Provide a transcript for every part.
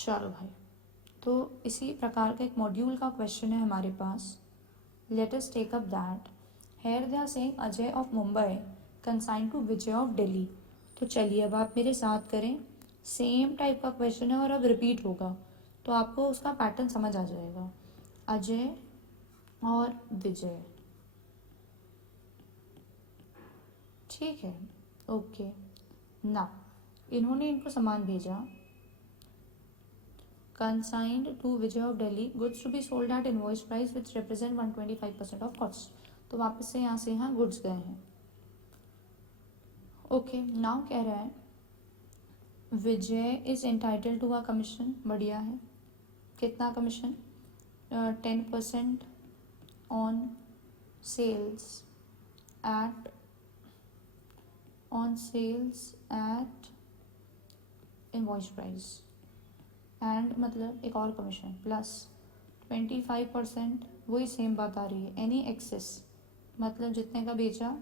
चलो भाई, तो इसी प्रकार का एक मॉड्यूल का क्वेश्चन है हमारे पास. Let us take up that. Here they are saying Ajay of Mumbai consign to Vijay of Delhi. तो चलिए अब आप मेरे साथ करें. सेम टाइप का क्वेश्चन है और अब रिपीट होगा, तो आपको उसका पैटर्न समझ आ जाएगा. अजय और विजय, ठीक है, ओके. ना, इन्होंने इनको सामान भेजा. consigned to Vijay of Delhi, goods to be sold at invoice price which represent 125% of cost. तो वापस से यहाँ से यहाँ गुड्स गए हैं. ओके, नाउ कह रहा है Vijay is entitle to a commission. बढ़िया है. कितना commission? 10% on sales at invoice price and मतलब एक और कमीशन प्लस 25%. वही सेम बात आ रही है. एनी एक्सेस मतलब जितने का बेचा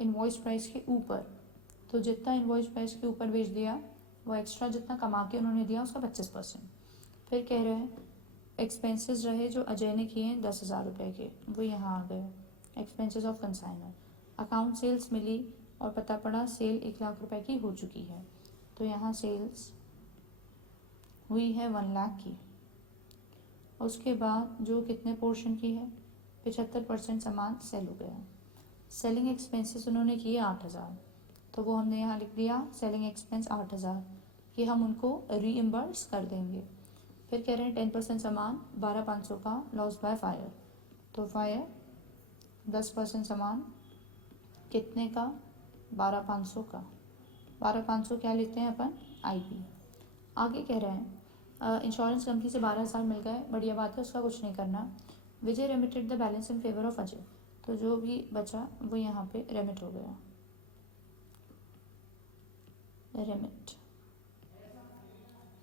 इनवॉइस प्राइस के ऊपर, तो जितना इनवॉइस प्राइस के ऊपर बेच दिया वो एक्स्ट्रा जितना कमा के उन्होंने दिया उसका 25%. फिर कह रहे हैं एक्सपेंसेस रहे जो अजय ने किए हैं 10,000 रुपये के, वो यहाँ आ गए. Expenses of consignor. Account sales मिली और पता पड़ा सेल 1,00,000 रुपये की हो चुकी है, तो यहाँ सेल्स हुई है 1,00,000 की. उसके बाद जो कितने पोर्शन की है, 75% सामान सेल हो गया. सेलिंग एक्सपेंसेस उन्होंने किए 8,000, तो वो हमने यहाँ लिख दिया सेलिंग एक्सपेंस 8,000, ये हम उनको रीइम्बर्स कर देंगे. फिर कह रहे हैं 10% सामान 12,500 का लॉस बाय फायर, तो फायर 10% सामान कितने का? 12,500 का. 12,500 क्या लेते हैं अपन? IP. आगे कह रहे हैं इंश्योरेंस कंपनी से 12,000 मिल गए. बढ़िया बात है, उसका कुछ नहीं करना. Vijay remitted the balance in favour of Ajay, तो जो भी बचा वो यहाँ पे रेमिट हो गया. रेमिट,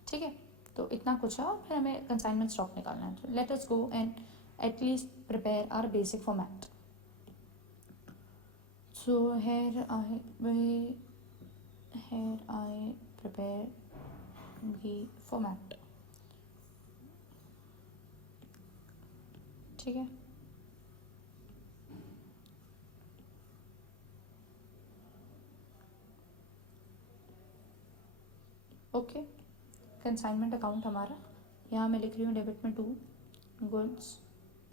ठीक है. तो इतना कुछ है और फिर हमें कंसाइनमेंट स्टॉक निकालना है. तो let us go and at least prepare our basic format. So here I prepare the format. ठीक है. ओके, कंसाइनमेंट अकाउंट हमारा यहाँ मैं लिख रही हूँ डेबिट में 2 goods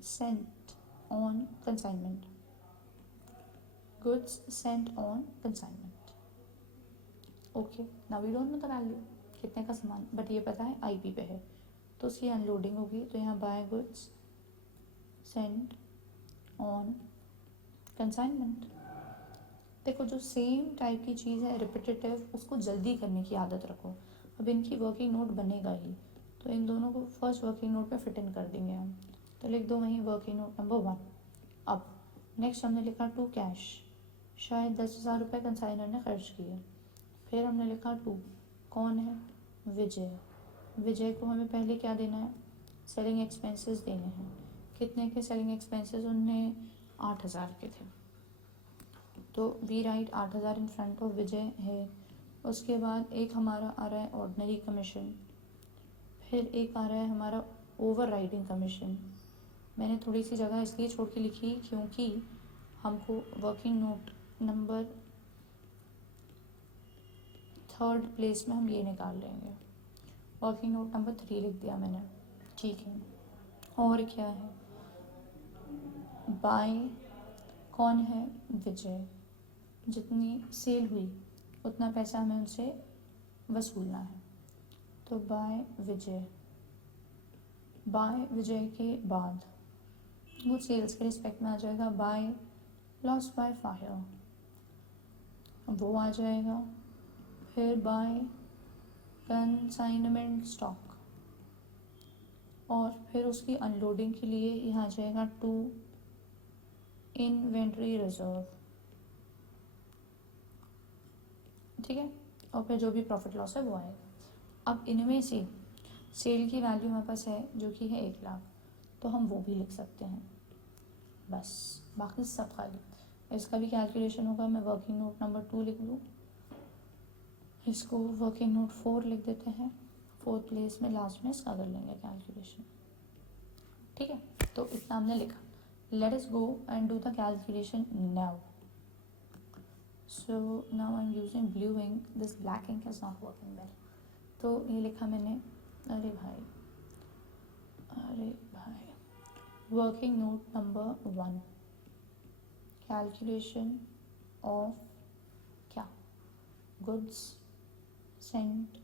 sent on consignment. Goods sent on consignment. Okay, now we don't know the value कितने का सामान, बट ये पता है IP पे है, तो उसकी अनलोडिंग होगी. तो यहाँ by goods sent on consignment. देखो जो सेम टाइप की चीज़ है रिपीटेटिव, उसको जल्दी करने की आदत रखो. अब इनकी वर्किंग नोट बनेगा ही, तो इन दोनों को फर्स्ट वर्किंग नोट पे फिट इन कर देंगे हम. तो लिख दो वहीं वर्किंग नोट नंबर 1. अब नेक्स्ट हमने लिखा टू कैश, शायद 10,000 रुपये कंसाइनर ने खर्च किए. फिर हमने लिखा 2, कौन है? विजय. विजय को हमें पहले क्या देना है? सेलिंग एक्सपेंसेस देने हैं. कितने के सेलिंग एक्सपेंसेस? उनने 8,000 के थे, तो we write 8,000 in front of Vijay है. उसके बाद एक हमारा आ रहा है ऑर्डिनरी कमीशन, फिर एक आ रहा है हमारा ओवर राइडिंग कमीशन. मैंने थोड़ी सी जगह इसलिए छोड़ के लिखी क्योंकि हमको working note number 3rd place में हम ये निकाल लेंगे. वर्किंग नोट नंबर 3 लिख दिया मैंने, ठीक है. और क्या है? बाय, कौन है? विजय. जितनी सेल हुई उतना पैसा हमें उनसे वसूलना है, तो बाय विजय. बाय विजय के बाद वो सेल्स के रिस्पेक्ट में आ जाएगा बाय लॉस बाय फायर, वो आ जाएगा. फिर बाय कंसाइनमेंट स्टॉक, और फिर उसकी अनलोडिंग के लिए यहाँ आ जाएगा 2 इन्वेंट्री रिजर्व, ठीक है. और फिर जो भी प्रॉफिट लॉस है वो आएगा. अब इनमें से सेल की वैल्यू हमारे पास है जो कि है 1,00,000, तो हम वो भी लिख सकते हैं. बस बाकी सब खाली. इसका भी कैलकुलेशन होगा. मैं वर्किंग नोट नंबर 2 लिख लूँ, इसको वर्किंग नोट 4 लिख देते हैं. 4th प्लेस में लास्ट में इसका कर लेंगे कैलकुलेशन, ठीक है। तो इतना हमने लिखा। Let us go and do the calculation now. So now I am using blue ink, this black ink is not working well. तो ये लिखा मैंने, अरे भाई, working note number 1, calculation of क्या, गुड्स सेंट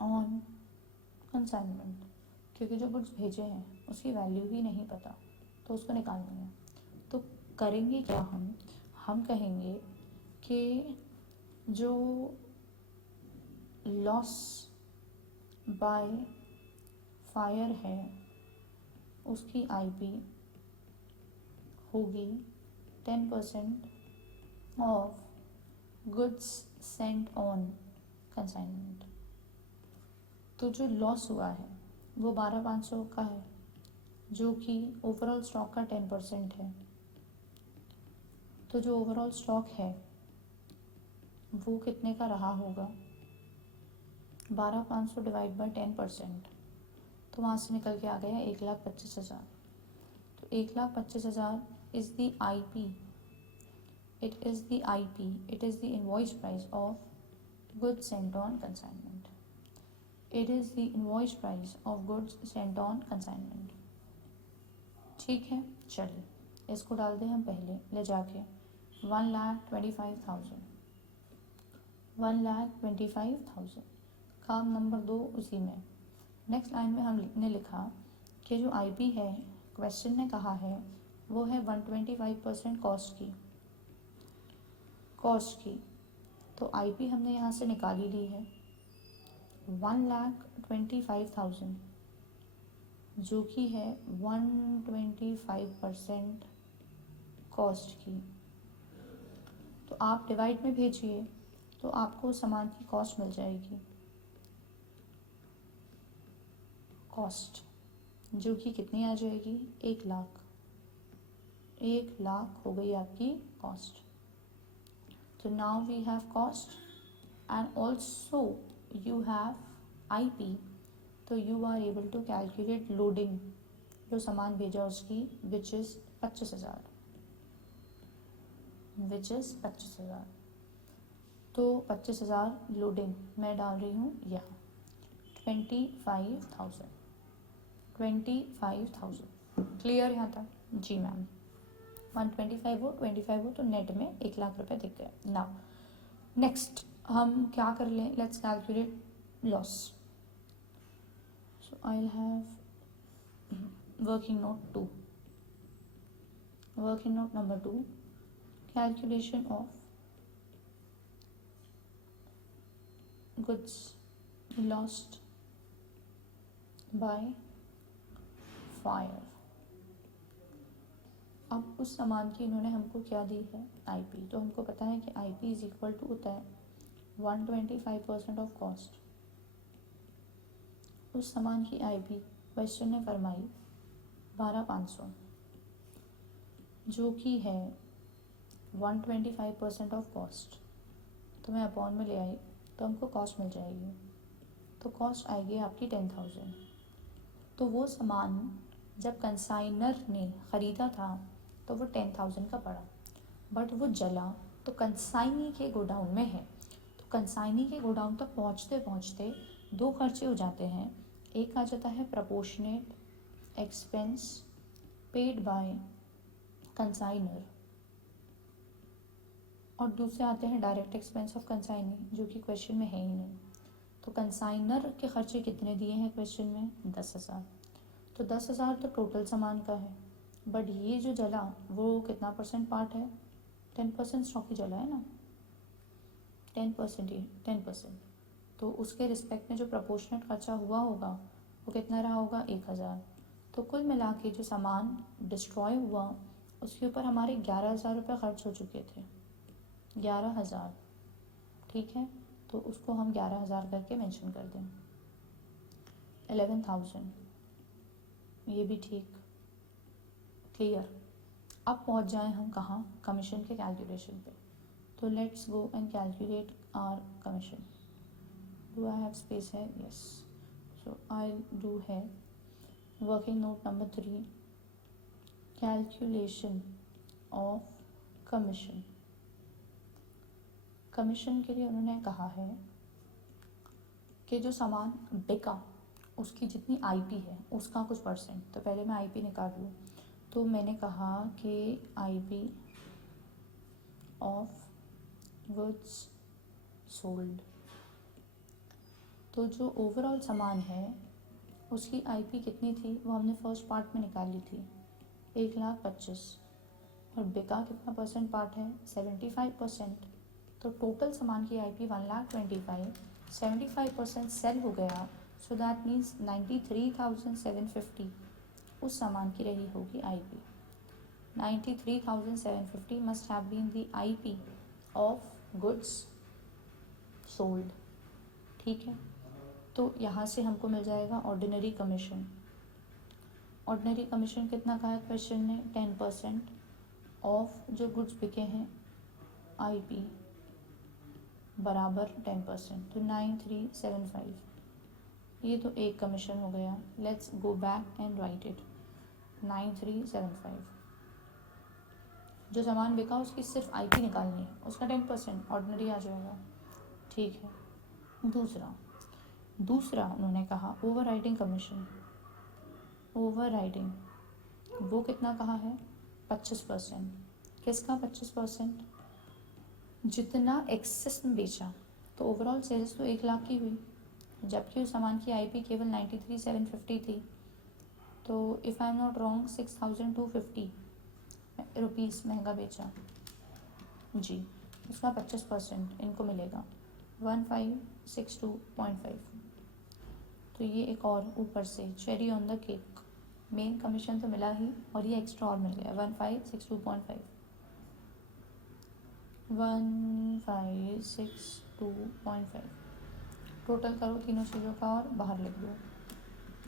ऑन कंसाइनमेंट, क्योंकि जो goods भेजे हैं उसकी वैल्यू ही नहीं पता, तो उसको निकालनी है। तो करेंगे क्या, हम कहेंगे कि जो लॉस बाय फायर है उसकी आईपी होगी 10% of goods sent on consignment. तो जो लॉस हुआ है वो 12,500 का है, जो कि ओवरऑल स्टॉक का 10% है। तो जो ओवरऑल स्टॉक है वो कितने का रहा होगा, 12,500 डिवाइड बाय 10%, तो वहाँ से निकल के आ गया 1,25,000। तो 1,25,000 is the IP, it is the IP, it is the invoice price of goods sent on consignment, it is the invoice price of goods sent on consignment. ठीक है, चलिए इसको डाल दें हम पहले ले जाके 1,25,000, 1,25,000। काम नंबर 2 उसी में। नेक्स्ट लाइन में हमने लिखा कि जो आईपी है, क्वेश्चन ने कहा है वो है 125% कॉस्ट की। तो आईपी हमने यहाँ से निकाल ही ली है 1,25,000, जो कि है 125% कॉस्ट की। तो आप डिवाइड में भेजिए तो आपको सामान की कॉस्ट मिल जाएगी, कॉस्ट जो कि कितनी आ जाएगी, 1,00,000। 1,00,000 हो गई आपकी कॉस्ट। तो now we have cost and also you have IP, तो you are able to calculate loading, जो सामान भेजा उसकी, विच इज़ 25,000, विच इज़ 25,000। तो 25,000 लोडिंग मैं डाल रही हूँ यहाँ 25,000, 25,000 क्लियर यहाँ तक? जी मैम। 125 हो तो नेट में 1,00,000 रुपये दिख गए। नाउ नेक्स्ट हम क्या कर लें, let's calculate loss. So I have working note 2, working note number 2, calculation of goods lost by fire. अब उस सामान की इन्होंने हमको क्या दी है, आईपी। तो हमको पता है कि आईपी इज इक्वल टू होता है 125% ऑफ कॉस्ट। उस सामान की आईपी क्वेश्चन ने फरमाई 12,500, जो कि है 125% ऑफ कॉस्ट। तो मैं अपॉन में ले आई तो हमको कॉस्ट मिल जाएगी। तो कॉस्ट आएगी आपकी 10,000। तो वो सामान जब कंसाइनर ने ख़रीदा था तो वो 10,000 का पड़ा, बट वो जला तो कंसाइनी के गोडाउन में है। तो कंसाइनी के गोडाउन तक पहुँचते पहुँचते 2 खर्चे हो जाते हैं। एक आ जाता है proportionate expense paid by consignor, और दूसरे आते हैं डायरेक्ट एक्सपेंस ऑफ कंसाइनी, जो कि क्वेश्चन में है ही नहीं। तो कंसाइनर के खर्चे कितने दिए हैं क्वेश्चन में, 10,000। तो 10,000 तो टोटल सामान का है, बट ये जो जला वो कितना परसेंट पार्ट है, 10% स्टॉक ही जला है ना, 10% ही, 10%। तो उसके रिस्पेक्ट में जो प्रपोर्शनेट खर्चा हुआ होगा वो कितना रहा होगा, 1,000। तो कुल मिला के जो सामान डिस्ट्रॉय हुआ उसके ऊपर हमारे 11,000 रुपये खर्च हो चुके थे, 11,000। ठीक है, तो उसको हम 11,000 करके मेंशन कर दें। 11,000 ये भी ठीक, क्लियर। अब पहुंच जाएं हम कहाँ, कमीशन के कैलकुलेशन पे। तो let's go and calculate our commission. Do I have space है? यस, सो आई डू है working note number 3, calculation of commission. Commission के लिए उन्होंने कहा है कि जो सामान बिका उसकी जितनी आईपी है उसका कुछ परसेंट। तो पहले मैं आईपी निकाल लूँ। तो मैंने कहा कि आईपी ऑफ गुड्स सोल्ड, तो जो ओवरऑल सामान है उसकी आईपी कितनी थी वो हमने फर्स्ट पार्ट में निकाली थी 1,25,000, और बिका कितना परसेंट पार्ट है 75%। तो टोटल सामान की आईपी 1,25,000, 75% सेल हो गया, सो दैट मीन्स 93,750 उस सामान की रही होगी IP. 93,750 must have been the IP of goods sold. ठीक है, तो यहाँ से हमको मिल जाएगा ऑर्डिनरी कमीशन। ऑर्डिनरी कमीशन कितना कहा है क्वेश्चन ने? 10% ऑफ जो गुड्स बिके हैं आईपी बराबर 10%, तो 9375। ये तो एक कमीशन हो गया। Let's go back and right it. 9375 जो सामान बिका उसकी सिर्फ आईपी निकालनी है, उसका 10% ऑर्डिनरी आ जाएगा। ठीक है, दूसरा उन्होंने कहा over riding commission. Over riding वो कितना कहा है? 25%। किसका 25%? जितना एक्सेस में बेचा। तो ओवरऑल सेल्स तो 1,00,000 की हुई, जबकि उस सामान की आईपी केवल 93,750 थी। तो if I am not wrong 6,250 rupees महंगा बेचा जी, उसका 25% इनको मिलेगा 1562.5। तो ये एक और ऊपर से cherry on the cake, main commission तो मिला ही और ये एक्स्ट्रा और मिल गया 1562.5। 1562.5 टोटल करो तीनों चीज़ों का और बाहर लिख दो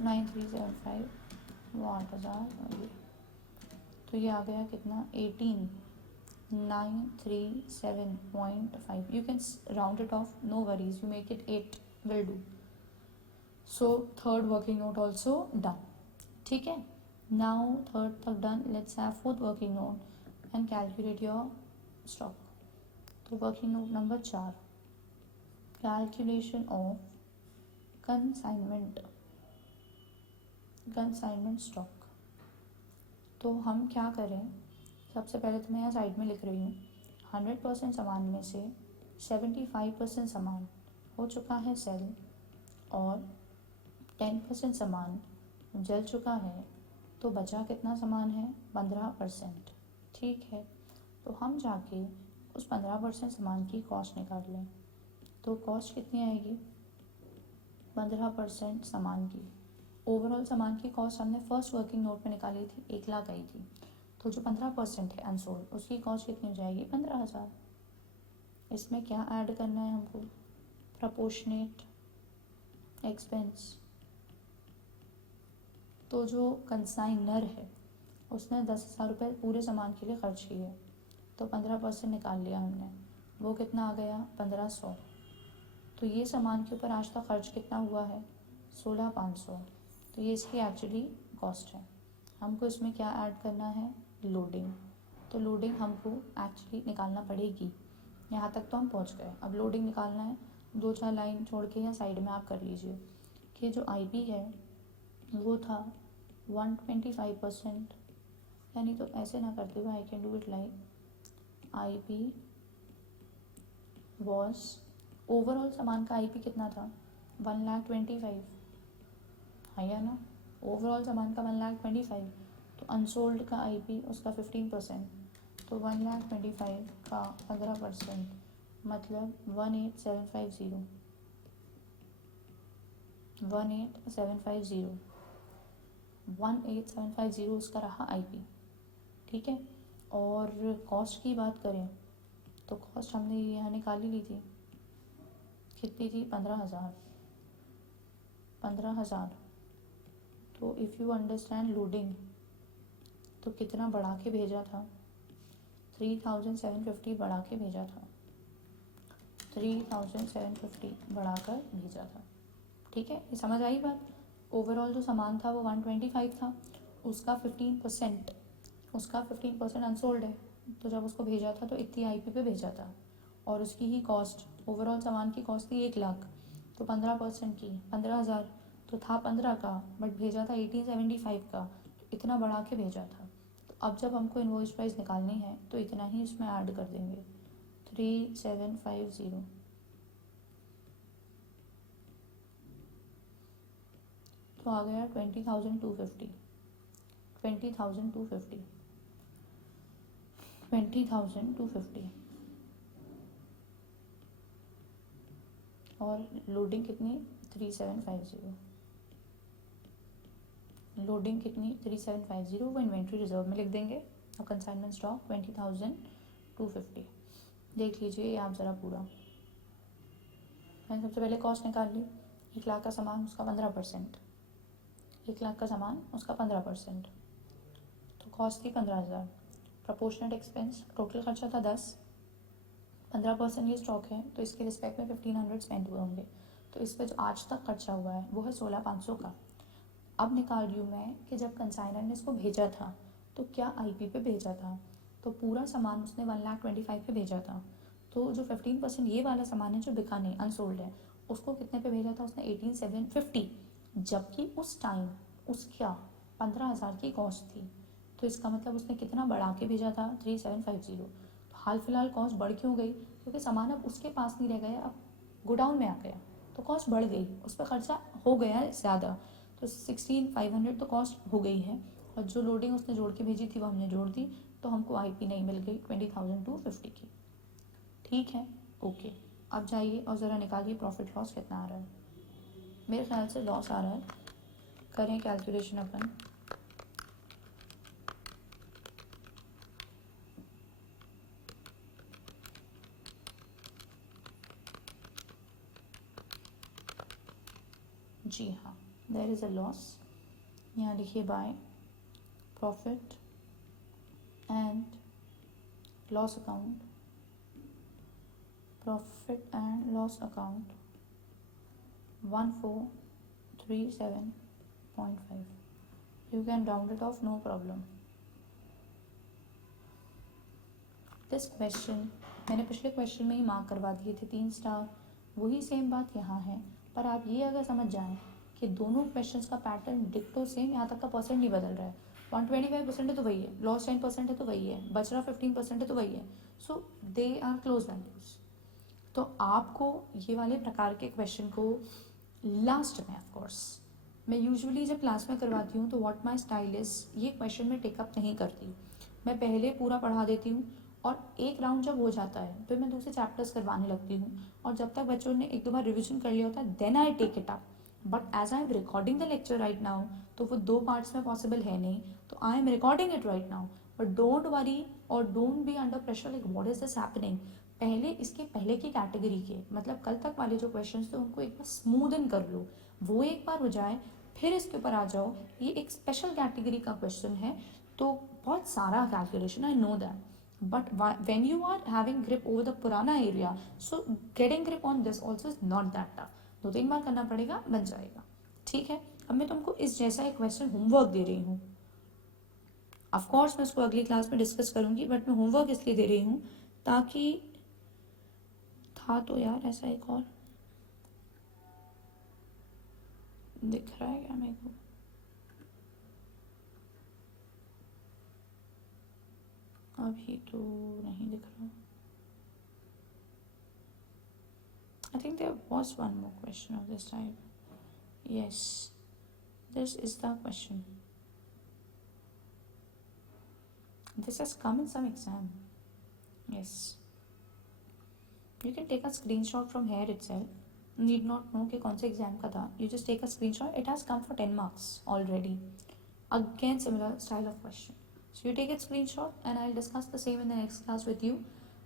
9375 वो 8,000 और ये, तो ये आ गया कितना 18,937.5। You can round it off, no worries, you make it 8 will do. So third working note also done. ठीक है, नाउ थर्ड तक done, let's have fourth working note and calculate your stock. तो working note number 4, calculation of consignment stock. तो हम क्या करें, सबसे पहले तो मैं यहाँ साइड में लिख रही हूँ 100% सामान में से 75% सामान हो चुका है सेल और 10% सामान जल चुका है, तो बचा कितना सामान है 15%। ठीक है, तो हम जाके उस 15% सामान की कॉस्ट निकाल लें। तो कॉस्ट कितनी आएगी 15% सामान की। ओवरऑल सामान की कॉस्ट हमने फर्स्ट वर्किंग नोट में निकाली थी 1,00,000 आई थी, तो जो 15% है अनसोल्ड उसकी कॉस्ट कितनी हो जाएगी 15,000। इसमें क्या ऐड करना है हमको, प्रपोर्शनेट एक्सपेंस। तो जो कंसाइनर है उसने 10,000 रुपये पूरे सामान के लिए खर्च किए, तो 15% निकाल लिया हमने, वो कितना आ गया 1,500। तो ये सामान के ऊपर आज तक खर्च कितना हुआ है 16,500, तो ये इसकी एक्चुअली कॉस्ट है। हमको इसमें क्या ऐड करना है, लोडिंग। तो लोडिंग हमको एक्चुअली निकालना पड़ेगी। यहाँ तक तो हम पहुँच गए, अब लोडिंग निकालना है। 2-4 लाइन छोड़ के या साइड में आप कर लीजिए कि जो आईपी है वो था 125%, यानी तो ऐसे ना करते हुए I can do it like IP was, overall सामान का आईपी कितना था 1,25,000, हाँ या ना, ओवरऑल सामान का 1,25,000, तो अनसोल्ड का आईपी उसका 15%, तो 1,25,000 का 15% मतलब 18,750 18,750 उसका रहा आईपी। ठीक है, और कॉस्ट की बात करें तो कॉस्ट हमने यहाँ निकाल ही ली थी, कितनी थी 15,000। तो इफ़ यू अंडरस्टैंड लोडिंग, तो कितना बढ़ा के भेजा था 3,750 बढ़ा के भेजा था। 3750 बढ़ाकर भेजा था। ठीक है, ये समझ आई बात। ओवरऑल जो सामान था वो 125 था, उसका 15% अनसोल्ड है, तो जब उसको भेजा था तो इतनी आईपी पे भेजा था, और उसकी ही कॉस्ट, ओवरऑल सामान की कॉस्ट थी 1 लाख, तो 15% की 15,000, तो था 15 का, बट भेजा था 1875 का, तो इतना बढ़ा के भेजा था। तो अब जब हमको इनवॉइस प्राइस निकालनी है तो इतना ही इसमें ऐड कर देंगे, 3750, तो आ गया 20,250, 20,250 और लोडिंग कितनी 3750, लोडिंग कितनी 3750, वो इन्वेंट्री रिजर्व में लिख देंगे, और कंसाइनमेंट स्टॉक 20,250। देख लीजिए आप ज़रा पूरा। मैंने सबसे पहले कॉस्ट निकाल ली, 1 लाख का सामान, उसका 15%, 1 लाख का सामान, उसका 15%, तो कॉस्ट थी 15,000। प्रपोर्शनेट एक्सपेंस, टोटल खर्चा था 10, 15% ये स्टॉक है, तो इसके रिस्पेक्ट में 1500 स्पेंड हुए होंगे, तो इस पर जो आज तक खर्चा हुआ है वो है 16,500 का। अब निकाल रही हूँ मैं कि जब कंसाइनर ने इसको भेजा था तो क्या आईपी पे भेजा था, तो पूरा सामान उसने 1,25,000 पे भेजा था, तो जो 15% ये वाला सामान है जो बिका नहीं, अनसोल्ड है, उसको कितने पे भेजा था उसने 18,750, जबकि उस टाइम उसका 15,000 की कॉस्ट थी, तो इसका मतलब उसने कितना बढ़ा के भेजा था 3750। तो हाल फिलहाल कॉस्ट बढ़ क्यों गई, क्योंकि सामान अब उसके पास नहीं रह गया, अब गोडाउन में आ गया, तो कॉस्ट बढ़ गई, उस पर खर्चा हो गया ज़्यादा, तो 16,500 तो कॉस्ट हो गई है, और जो लोडिंग उसने जोड़ के भेजी थी वो हमने जोड़ दी, तो हमको आईपी नहीं मिल गई 20,250 की। ठीक है, ओके। अब जाइए और ज़रा निकालिए प्रॉफिट लॉस कितना आ रहा है। मेरे ख्याल से लॉस आ रहा है, करें कैलकुलेशन अपन। जी हाँ, देयर इज़ अ लॉस, यहाँ लिखिए by profit and loss account, profit and loss account 1437.5, you can round it off, no problem. This question मैंने पिछले क्वेश्चन में ही मार्क करवा दिए थे 3 स्टार, वही सेम बात यहाँ है, पर आप ये अगर समझ जाएं कि दोनों क्वेश्चंस का पैटर्न डिक्टो सेम, यहाँ तक का परसेंट नहीं बदल रहा है, 125% है तो वही है, लॉस 10% है तो वही है, बच रहा 15% है तो वही है, सो दे आर क्लोज वैल्यूज। तो आपको ये वाले प्रकार के क्वेश्चन को लास्ट में, ऑफकोर्स मैं यूजुअली जब क्लास में करवाती हूँ तो व्हाट माई स्टाइल इज, ये क्वेश्चन में टेकअप नहीं करती, मैं पहले पूरा पढ़ा देती हूँ, और एक राउंड जब हो जाता है फिर मैं दूसरे चैप्टर्स करवाने लगती हूँ, और जब तक बच्चों ने 1-2 बार रिविजन कर लिया होता है then I take it up, but as I am recording the lecture right now, तो वो 2 पार्ट्स में पॉसिबल है नहीं, तो I am recording it right now, but don't worry और don't be under pressure like what is this happening. पहले इसके पहले की कैटेगरी के, मतलब कल तक वाले जो क्वेश्चन थे उनको एक बार स्मूदन कर लो, वो एक बार हो जाए, फिर इसके ऊपर आ जाओ। ये एक स्पेशल कैटेगरी का क्वेश्चन है, तो बहुत सारा calculation, I know that, but when you are having grip over the purana area, so getting grip on this also is not that tough, 2-3 बार करना पड़ेगा, बन जाएगा। ठीक है, अब मैं तुमको इस जैसा एक क्वेश्चन होमवर्क दे रही हूँ, ऑफकोर्स मैं उसको अगली क्लास में डिस्कस करूंगी, बट मैं होमवर्क इसलिए दे रही हूँ ताकि, था तो यार ऐसा एक और दिख रहा है क्या मेरे को, अभी तो नहीं दिख रहा। I think there was one more question of this type. Yes, this is the question. This has come in some exam. Yes. You can take a screenshot from here itself. Need not know कि कौन से exam का था. You just take a screenshot. It has come for 10 marks already. Again, similar style of question. So you take a screenshot and I'll discuss the same in the next class with you.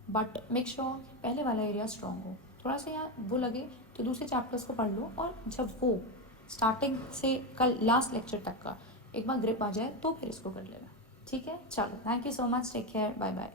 But make sure पहले वाला area strong हो, थोड़ा सा यहाँ वो लगे तो दूसरे चैप्टर्स को पढ़ लो, और जब वो स्टार्टिंग से कल लास्ट लेक्चर तक का एक बार ग्रिप आ जाए तो फिर इसको कर लेना। ठीक है, चलो, thank you so much, take care, bye bye.